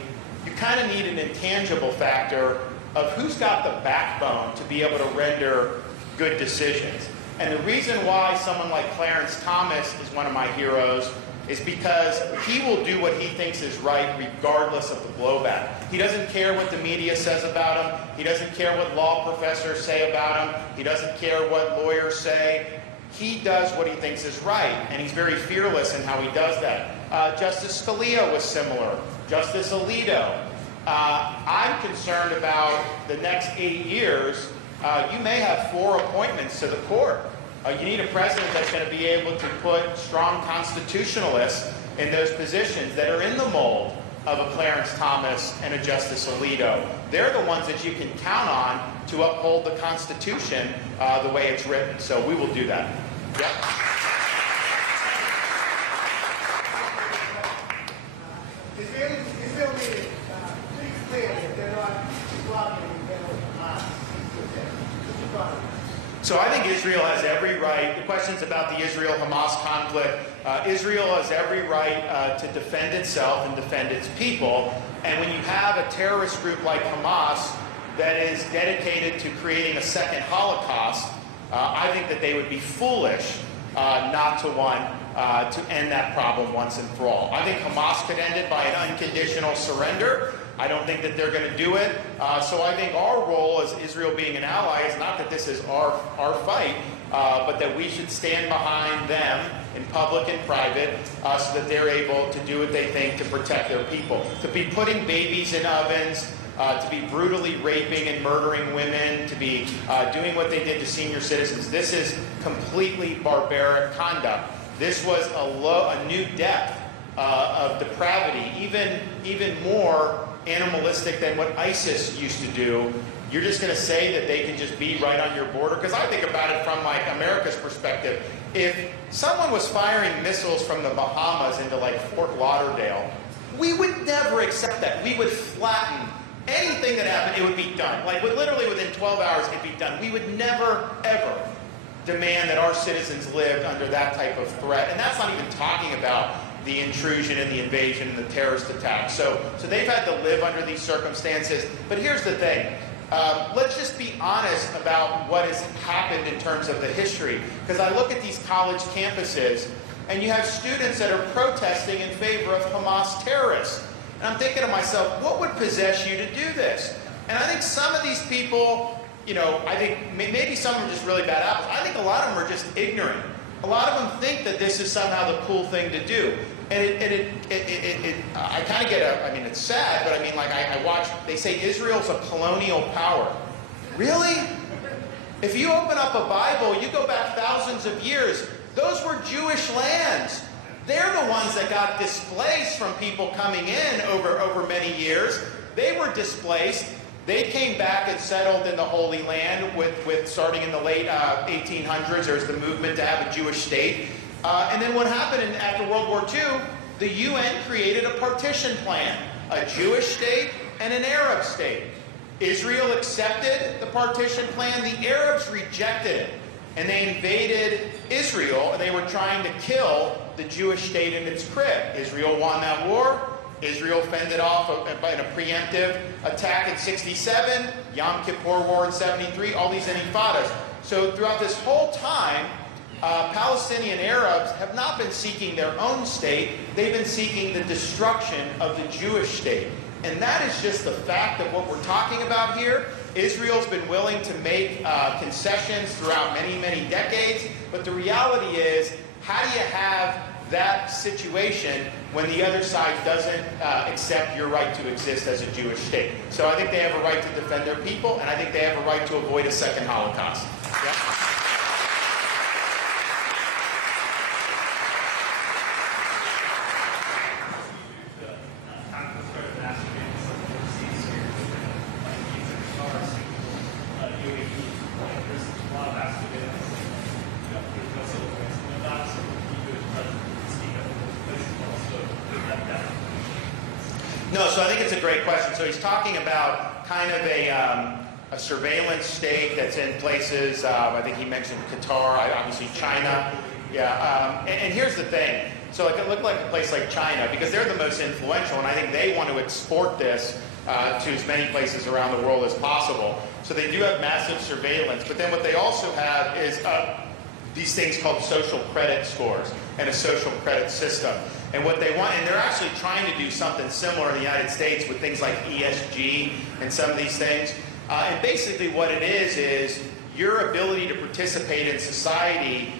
you kind of need an intangible factor of who's got the backbone to be able to render good decisions. And the reason why someone like Clarence Thomas is one of my heroes is because he will do what he thinks is right regardless of the blowback. He doesn't care what the media says about him. He doesn't care what law professors say about him. He doesn't care what lawyers say. He does what he thinks is right, and he's very fearless in how he does that. Justice Scalia was similar. Justice Alito. I'm concerned about the next 8 years. You may have 4 appointments to the court. You need a president that's going to be able to put strong constitutionalists in those positions that are in the mold of a Clarence Thomas and a Justice Alito. They're the ones that you can count on to uphold the Constitution the way it's written. So we will do that. Yep. Israel made it pretty clear that they're not blocking So I think Israel has every right. The question's about the Israel-Hamas conflict. Israel has every right to defend itself and defend its people. And when you have a terrorist group like Hamas that is dedicated to creating a second Holocaust, I think that they would be foolish not to want to end that problem once and for all. I think Hamas could end it by an unconditional surrender. I don't think that they're going to do it. So I think our role as Israel being an ally is not that this is our fight, but that we should stand behind them in public and private so that they're able to do what they think to protect their people. To be putting babies in ovens, to be brutally raping and murdering women, to be doing what they did to senior citizens, this is completely barbaric conduct. This was a new depth of depravity, even more animalistic than what ISIS used to do. You're just going to say that they can just be right on your border? Because I think about it from like America's perspective. If someone was firing missiles from the Bahamas into like Fort Lauderdale, we would never accept that. We would flatten anything that happened. It would be done. Like literally within 12 hours, it'd be done. We would never, ever demand that our citizens lived under that type of threat. And that's not even talking about the intrusion and the invasion and the terrorist attacks. So they've had to live under these circumstances. But here's the thing. Let's just be honest about what has happened in terms of the history. Because I look at these college campuses, and you have students that are protesting in favor of Hamas terrorists. And I'm thinking to myself, what would possess you to do this? And I think some of these people, I think maybe some are just really bad apples. I think a lot of them are just ignorant. A lot of them think that this is somehow the cool thing to do. And I kind of get it's sad, but I watch, they say Israel's a colonial power. Really? If you open up a Bible, you go back thousands of years, those were Jewish lands. They're the ones that got displaced from people coming in over many years. They were displaced. They came back and settled in the Holy Land with starting in the late 1800s. There was the movement to have a Jewish state. And then what happened after World War II, the UN created a partition plan, a Jewish state and an Arab state. Israel accepted the partition plan. The Arabs rejected it. And they invaded Israel, and they were trying to kill the Jewish state in its crib. Israel won that war. Israel fended off in a preemptive attack in 67, Yom Kippur War in 73, all these intifadas. So throughout this whole time, Palestinian Arabs have not been seeking their own state. They've been seeking the destruction of the Jewish state. And that is just the fact of what we're talking about here. Israel's been willing to make concessions throughout many, many decades. But the reality is, how do you have that situation when the other side doesn't accept your right to exist as a Jewish state? So I think they have a right to defend their people, and I think they have a right to avoid a second Holocaust. Yeah? No, so I think it's a great question. So he's talking about kind of a surveillance state that's in places, I think he mentioned Qatar, obviously China. Yeah, and here's the thing. So like, it looked like a place like China, because they're the most influential, and I think they want to export this to as many places around the world as possible. So they do have massive surveillance, but then what they also have is these things called social credit scores and a social credit system. And what they want, and they're actually trying to do something similar in the United States with things like ESG and some of these things. And basically what it is your ability to participate in society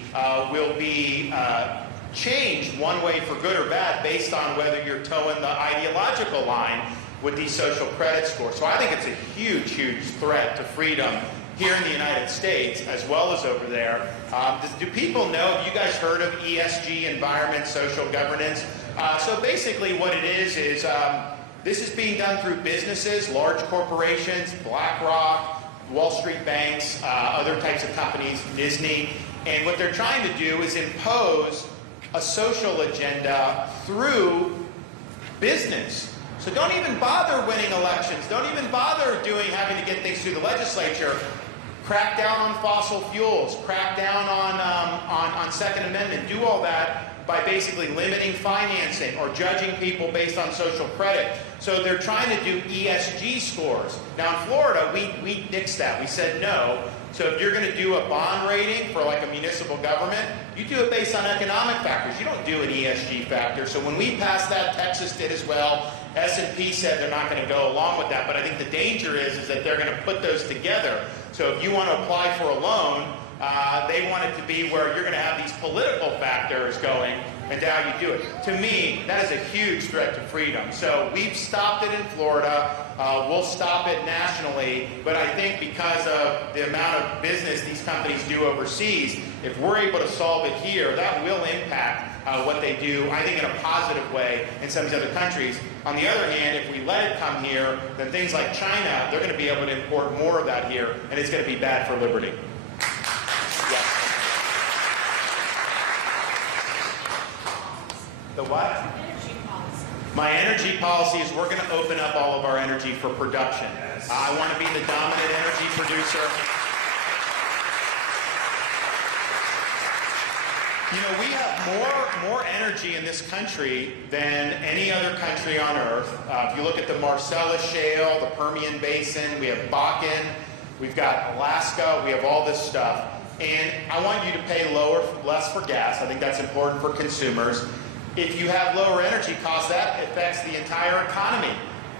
will be changed one way for good or bad based on whether you're towing the ideological line with these social credit scores. So I think it's a huge, huge threat to freedom here in the United States as well as over there. Do people know, have you guys heard of ESG, environment, social governance? So basically what it is this is being done through businesses, large corporations, BlackRock, Wall Street banks, other types of companies, Disney. And what they're trying to do is impose a social agenda through business. So don't even bother winning elections. Don't even bother having to get things through the legislature. Crack down on fossil fuels. Crack down on Second Amendment. Do all that by basically limiting financing or judging people based on social credit. So they're trying to do ESG scores. Now in Florida, we nixed that. We said no. So if you're going to do a bond rating for like a municipal government, you do it based on economic factors. You don't do an ESG factor. So when we passed that, Texas did as well. S&P said they're not going to go along with that. But I think the danger is that they're going to put those together. So if you want to apply for a loan, they want it to be where you're going to have these political factors going into how you do it. To me, that is a huge threat to freedom. So we've stopped it in Florida. We'll stop it nationally. But I think because of the amount of business these companies do overseas, if we're able to solve it here, that will impact what they do, I think, in a positive way in some of these other countries. On the other hand, if we let it come here, then things like China, they're going to be able to import more of that here, and it's going to be bad for liberty. Yes. The what? Energy policy. My energy policy is we're going to open up all of our energy for production. I want to be the dominant energy producer. You know, we have more energy in this country than any other country on earth. If you look at the Marcellus Shale, the Permian Basin, we have Bakken, we've got Alaska, we have all this stuff. And I want you to pay less for gas. I think that's important for consumers. If you have lower energy costs, that affects the entire economy.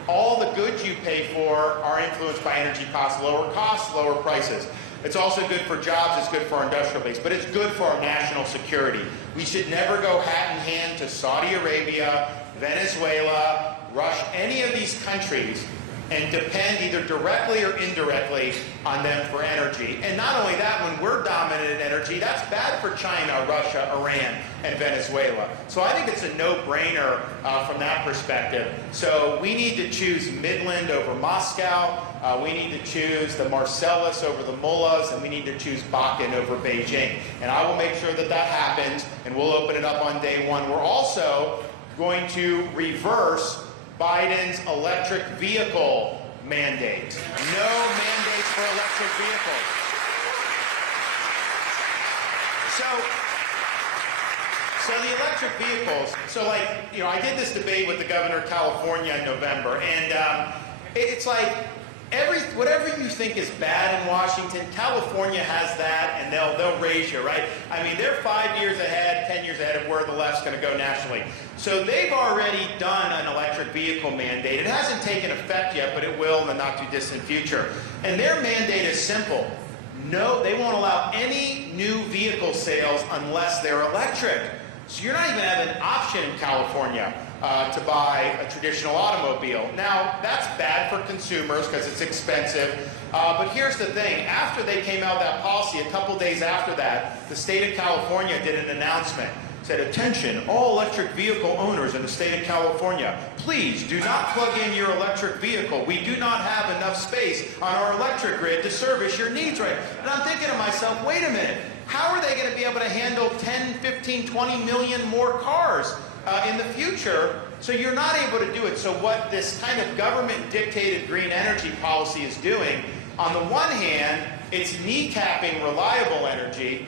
All the goods you pay for are influenced by energy costs, lower prices. It's also good for jobs, it's good for our industrial base, but it's good for our national security. We should never go hat in hand to Saudi Arabia, Venezuela, Russia, any of these countries and depend either directly or indirectly on them for energy. And not only that, when we're dominant in energy, that's bad for China, Russia, Iran, and Venezuela. So I think it's a no-brainer from that perspective. So we need to choose Midland over Moscow. We need to choose the Marcellus over the Mullahs, and we need to choose Bakken over Beijing. And I will make sure that that happens, and we'll open it up on day one. We're also going to reverse Biden's electric vehicle mandate. No mandates for electric vehicles. So the electric vehicles, I did this debate with the governor of California in November, and it's like, whatever you think is bad in Washington, California has that, and they'll raise you, right? I mean, they're 5 years ahead, 10 years ahead of where the left's going to go nationally. So they've already done an electric vehicle mandate. It hasn't taken effect yet, but it will in the not-too-distant future. And their mandate is simple. No, they won't allow any new vehicle sales unless they're electric. So you're not even going to have an option in California to buy a traditional automobile. Now, that's bad for consumers because it's expensive. But here's the thing. After they came out with that policy, a couple days after that, the state of California did an announcement. Said, attention, all electric vehicle owners in the state of California, please do not plug in your electric vehicle. We do not have enough space on our electric grid to service your needs right. And I'm thinking to myself, wait a minute. How are they going to be able to handle 10, 15, 20 million more cars in the future? So you're not able to do it. So what this kind of government-dictated green energy policy is doing, on the one hand, it's kneecapping reliable energy,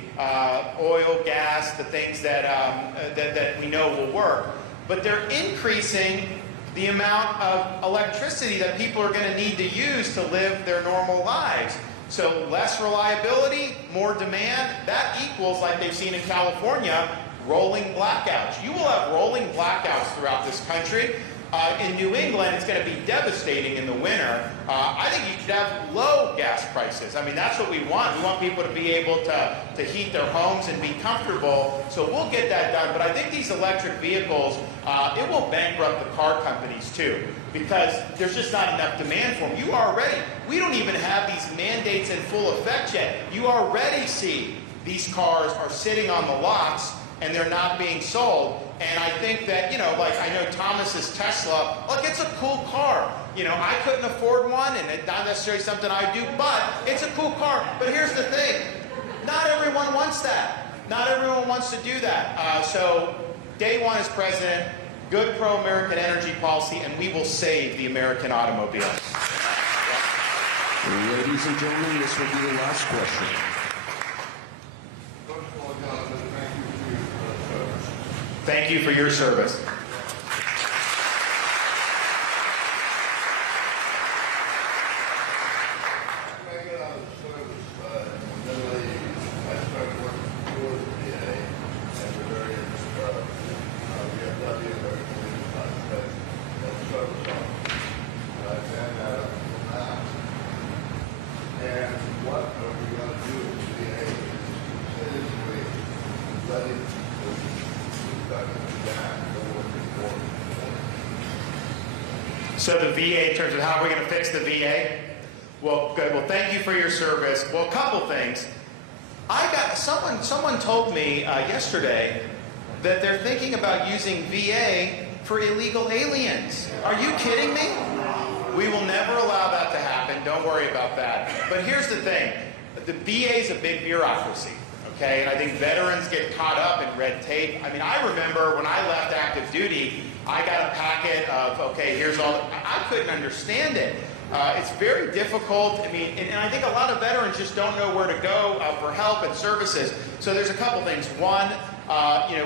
oil, gas, the things that we know will work. But they're increasing the amount of electricity that people are going to need to use to live their normal lives. So less reliability, more demand, that equals, like they've seen in California, rolling blackouts. You will have rolling blackouts throughout this country. In New England, it's going to be devastating in the winter. I think you should have low gas prices. I mean, that's what we want. We want people to be able to heat their homes and be comfortable. So we'll get that done. But I think these electric vehicles, it will bankrupt the car companies too, because there's just not enough demand for them. We don't even have these mandates in full effect yet. You already see these cars are sitting on the lots and they're not being sold. And I think that, I know Thomas's Tesla, look, it's a cool car. I couldn't afford one, and it's not necessarily something I do, but it's a cool car. But here's the thing. Not everyone wants that. Not everyone wants to do that. So day one as president, good pro-American energy policy, and we will save the American automobile. Ladies and gentlemen, this will be the last question. Thank you for your service. So the VA, in terms of how we're going to fix the VA, well, good. Well, thank you for your service. Well, a couple things. Someone told me yesterday that they're thinking about using VA for illegal aliens. Are you kidding me? We will never allow that to happen. Don't worry about that. But here's the thing. The VA is a big bureaucracy. Okay, and I think veterans get caught up in red tape. I mean, I remember when I left active duty, I got a packet of, okay, here's all. I couldn't understand it. It's very difficult. I mean, and I think a lot of veterans just don't know where to go for help and services. So there's a couple things. One,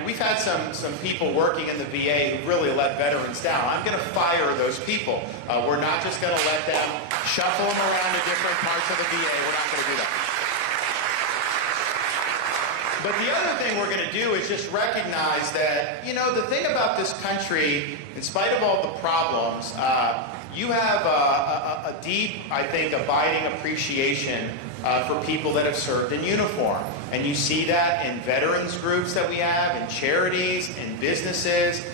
we've had some people working in the VA who really let veterans down. I'm going to fire those people. We're not just going to let them shuffle them around to different parts of the VA. We're not going to do that. But the other thing we're going to do is just recognize that, the thing about this country, in spite of all the problems, you have a deep, I think, abiding appreciation for people that have served in uniform. And you see that in veterans groups that we have, in charities, in businesses,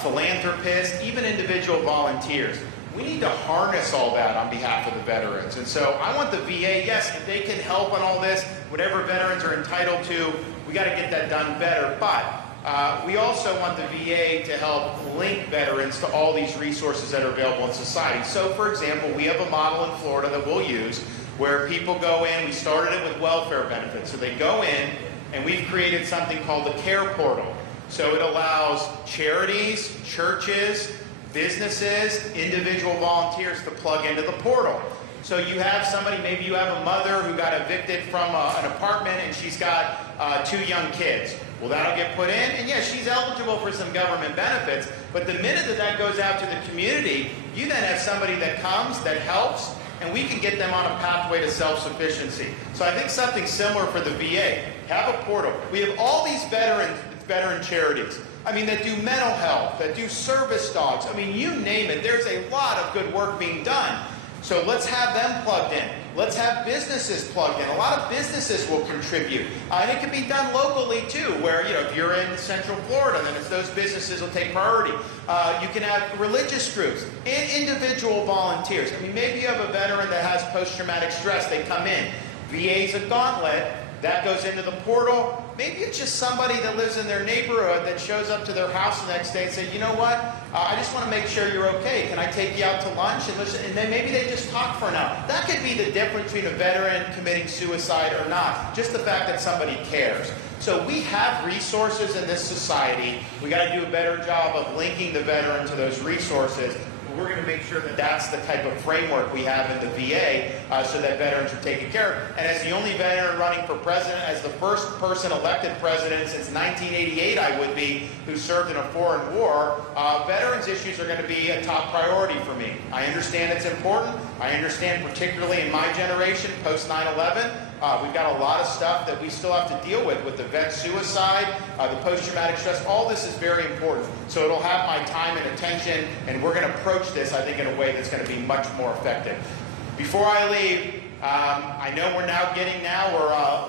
philanthropists, even individual volunteers. We need to harness all that on behalf of the veterans. And so I want the VA, yes, if they can help on all this, whatever veterans are entitled to, we got to get that done better. But we also want the VA to help link veterans to all these resources that are available in society. So, for example, we have a model in Florida that we'll use where people go in. We started it with welfare benefits. So they go in, and we've created something called the Care Portal. So it allows charities, churches, businesses, individual volunteers to plug into the portal. So you have somebody, maybe you have a mother who got evicted from an apartment and she's got 2 young kids. Well, that'll get put in, and yes, she's eligible for some government benefits, but the minute that that goes out to the community, you then have somebody that comes, that helps, and we can get them on a pathway to self-sufficiency. So I think something similar for the VA. Have a portal. We have all these veteran charities. I mean, that do mental health, that do service dogs. I mean, you name it. There's a lot of good work being done. So let's have them plugged in. Let's have businesses plugged in. A lot of businesses will contribute. And it can be done locally too, where, if you're in Central Florida, then it's those businesses will take priority. You can have religious groups and individual volunteers. I mean, maybe you have a veteran that has post-traumatic stress. They come in. VA's a gauntlet. That goes into the portal. Maybe it's just somebody that lives in their neighborhood that shows up to their house the next day and says, you know what, I just want to make sure you're okay. Can I take you out to lunch? And then maybe they just talk for an hour. That could be the difference between a veteran committing suicide or not. Just the fact that somebody cares. So we have resources in this society. We got to do a better job of linking the veteran to those resources. We're going to make sure that that's the type of framework we have in the VA so that veterans are taken care of. And as the only veteran running for president, as the first person elected president since 1988, I would be, who served in a foreign war, veterans issues are going to be a top priority for me. I understand it's important. I understand particularly in my generation, post 9/11, we've got a lot of stuff that we still have to deal with the vet suicide, the post-traumatic stress. All this is very important. So it'll have my time and attention, and we're going to approach this, I think, in a way that's going to be much more effective. Before I leave, I know we're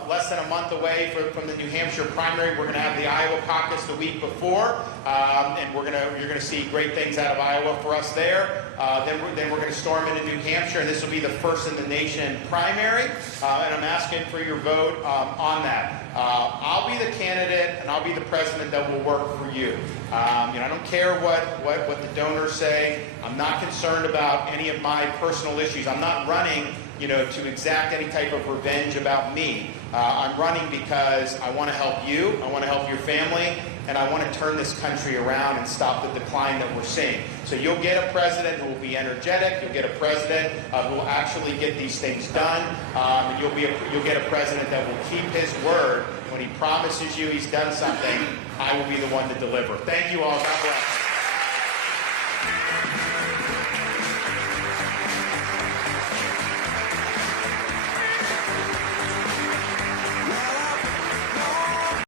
less than a month away from the New Hampshire primary. We're going to have the Iowa caucus the week before, and you're going to see great things out of Iowa for us there. Then we're going to storm into New Hampshire, and this will be the first in the nation primary, and I'm asking for your vote on that. I'll be the candidate, and I'll be the president that will work for you. I don't care what the donors say. I'm not concerned about any of my personal issues. I'm not running to exact any type of revenge about me. I'm running because I want to help you, I want to help your family, and I want to turn this country around and stop the decline that we're seeing. So you'll get a president who will be energetic, you'll get a president who will actually get these things done, and you'll get a president that will keep his word. When he promises you he's done something, I will be the one to deliver. Thank you all. God bless.